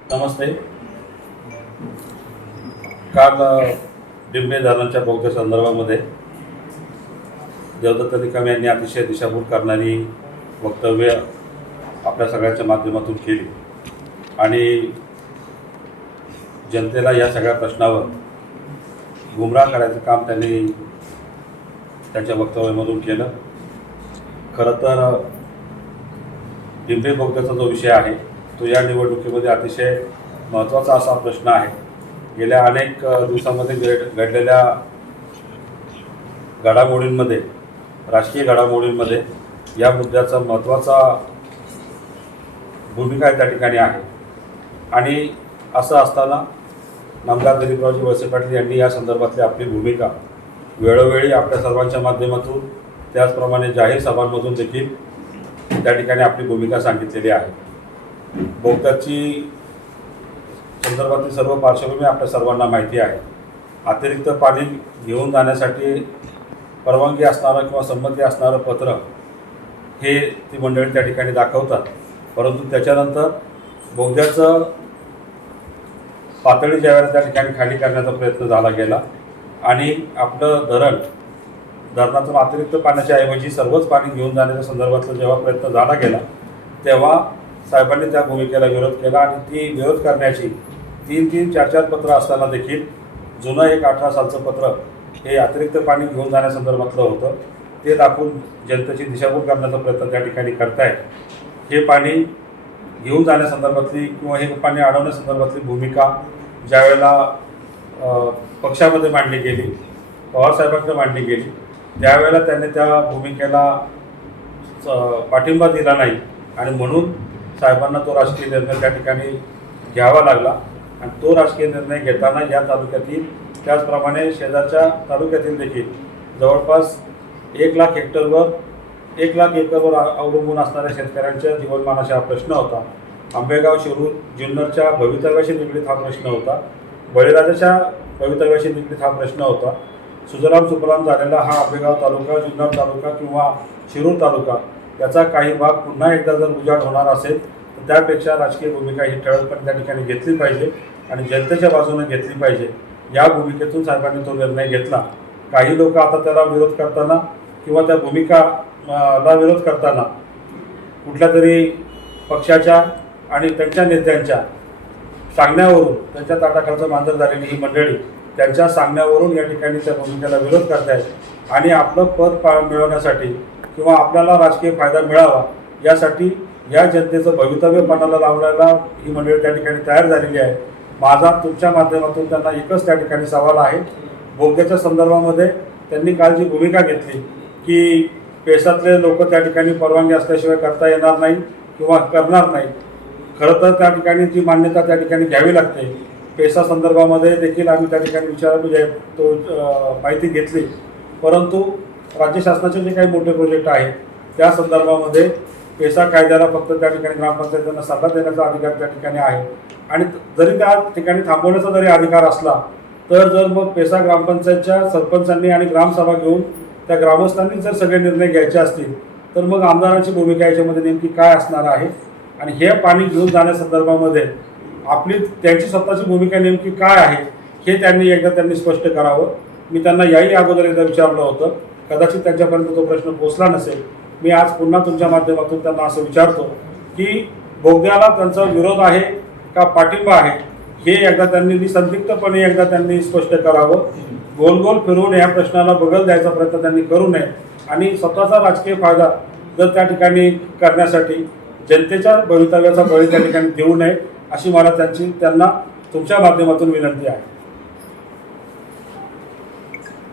नमस्ते. काल डिंबे धरणाच्या बोगद्या संदर्भामध्ये देवदत्त निकम यांनी अतिशय दिशाभूल करणारी वक्तव्य आपल्या सगळ्यांच्या माध्यमातून केली आणि जनतेला या सगळ्या प्रश्नावर गुमराह करायचं काम त्यांनी त्यांच्या वक्तव्यामधून केलं. खरं तर डिंबे बोगद्याचा जो विषय आहे तो या निवडणुकीमध्ये अतिशय महत्त्वाचा असा प्रश्न आहे. गेल्या अनेक दिवसांमध्ये घडलेल्या घडामोडींमध्ये, राजकीय घडामोडींमध्ये या मुद्द्याचा महत्त्वाचा भूमिका त्या ठिकाणी आहे. आणि असं असताना नामदार दिलीपरावजी वळसे पाटील यांनी या संदर्भातली आपली भूमिका वेळोवेळी आपल्या सर्वांच्या माध्यमातून, त्याचप्रमाणे जाहीर सभांमधून देखील त्या ठिकाणी आपली भूमिका सांगितलेली आहे. बोगद्याची संदर्भातली सर्व पार्श्वभूमी आपल्या सर्वांना माहिती आहे. अतिरिक्त पाणी घेऊन जाण्यासाठी परवानगी असणारं किंवा संमती असणारं पत्र हे ती मंडळी त्या ठिकाणी दाखवतात, परंतु त्याच्यानंतर बोगद्याचं पातळी ज्यावेळेला त्या ठिकाणी खाली करण्याचा प्रयत्न झाला गेला आणि आपलं धरणातून अतिरिक्त पाण्याच्या ऐवजी सर्वच पाणी घेऊन जाण्याच्या संदर्भातला जेव्हा प्रयत्न झाला गेला तेव्हा साहेबांनी त्या भूमिकेला विरोध केला आणि ती विरोध करण्याची 3-3, 4-4 पत्र असताना देखील जुनं एक 18 सालचं पत्र हे अतिरिक्त पाणी घेऊन जाण्यासंदर्भातलं होतं ते दाखवून जनतेची दिशाभूल करण्याचा प्रयत्न त्या ठिकाणी करतायत. हे पाणी घेऊन जाण्यासंदर्भातली किंवा हे पाणी अडवण्यासंदर्भातली भूमिका ज्यावेळेला पक्षामध्ये मांडली गेली, पवारसाहेबांकडे मांडली गेली, त्यावेळेला त्यांनी त्या भूमिकेला पाठिंबा दिला नाही आणि म्हणून साहेबांना तो राजकीय निर्णय त्या ठिकाणी घ्यावा लागला. आणि तो राजकीय निर्णय घेताना या तालुक्यातील, त्याचप्रमाणे शेजारच्या तालुक्यातील देखील जवळपास 1,00,000 हेक्टरवर 1,00,000 एकरवर अवलंबून असणाऱ्या शेतकऱ्यांच्या जीवनमानाचा हा प्रश्न होता. आंबेगाव, शिरूर, जुन्नरच्या भवितव्याशी निगडीत हा प्रश्न होता. बळीराजाच्या भवितव्याशी निगडीत हा प्रश्न होता. सुजलाम सुफलाम झालेला हा आंबेगाव तालुका, जुन्नर तालुका किंवा शिरूर तालुका याचा काही भाग पुन्हा एकदा जर उजाड होणार असेल तर त्यापेक्षा राजकीय भूमिका ही ठळकपणे त्या ठिकाणी घेतली पाहिजे आणि जनतेच्या बाजूने घेतली पाहिजे. या भूमिकेतून साहेबांनी तो निर्णय घेतला. काही लोक आता त्याला विरोध करताना किंवा त्या भूमिकाला विरोध करताना कुठल्या तरी पक्षाच्या आणि त्यांच्या नेत्यांच्या सांगण्यावरून, त्यांच्या ताटाखालचं मांजर झालेली ही मंडळी त्यांच्या सांगण्यावरून या ठिकाणी त्या भूमिकेला विरोध करत आहेत आणि आपलं पद मिळवण्यासाठी किंवा आपल्याला राजकीय फायदा मिळावा यासाठी या जनतेचं भवितव्य पणाला लावण्याला ही मंडळी त्या ठिकाणी तयार झालेली आहे. माझा तुमच्या माध्यमातून त्यांना एकच त्या ठिकाणी सवाल आहे. बोगद्याच्या संदर्भामध्ये त्यांनी काल जी भूमिका घेतली की पेसातले लोक त्या ठिकाणी परवानगी असल्याशिवाय करता येणार नाही किंवा करणार नाही, खरं तर त्या ठिकाणी जी मान्यता त्या ठिकाणी घ्यावी लागते. पेसा संदर्भामध्ये देखील आम्ही त्या ठिकाणी माहिती घेतली, परंतु राज्य शासनाचे जे काही मोठे प्रोजेक्ट आहेत त्या संदर्भामध्ये पेसा कायद्याला फक्त त्या ठिकाणी ग्रामपंचायतींना सल्ला देण्याचा अधिकार त्या ठिकाणी आहे. आणि जरी त्या ठिकाणी थांबवण्याचा जरी अधिकार असला तर जर मग पेसा ग्रामपंचायतच्या सरपंचांनी आणि ग्रामसभा घेऊन त्या ग्रामस्थांनी जर सगळे निर्णय घ्यायचे असतील तर मग आमदारांची भूमिका याच्यामध्ये नेमकी काय असणार आहे आणि हे पाणी घेऊन जाण्यासंदर्भामध्ये आपली त्यांची स्वतःची भूमिका नेमकी काय आहे हे त्यांनी स्पष्ट करावं. मी त्यांना याही अगोदर एकदा विचारलं होतं, कदाचित त्यांच्यापर्यंत तो प्रश्न पोचला नसेल. मी आज पुन्हा तुमच्या माध्यमातून त्यांना असं विचारतो की बोगद्याला त्यांचा विरोध आहे का पाठिंबा आहे हे त्यांनी संदिग्धपणे स्पष्ट करावं. गोल गोल फिरवून या प्रश्नाला बगल द्यायचा प्रयत्न त्यांनी करू नये आणि स्वतःचा राजकीय फायदा जर त्या ठिकाणी करण्यासाठी जनतेच्या भवितव्याचा बळी त्या ठिकाणी देऊ नये अशी मला त्यांना तुमच्या माध्यमातून विनंती आहे.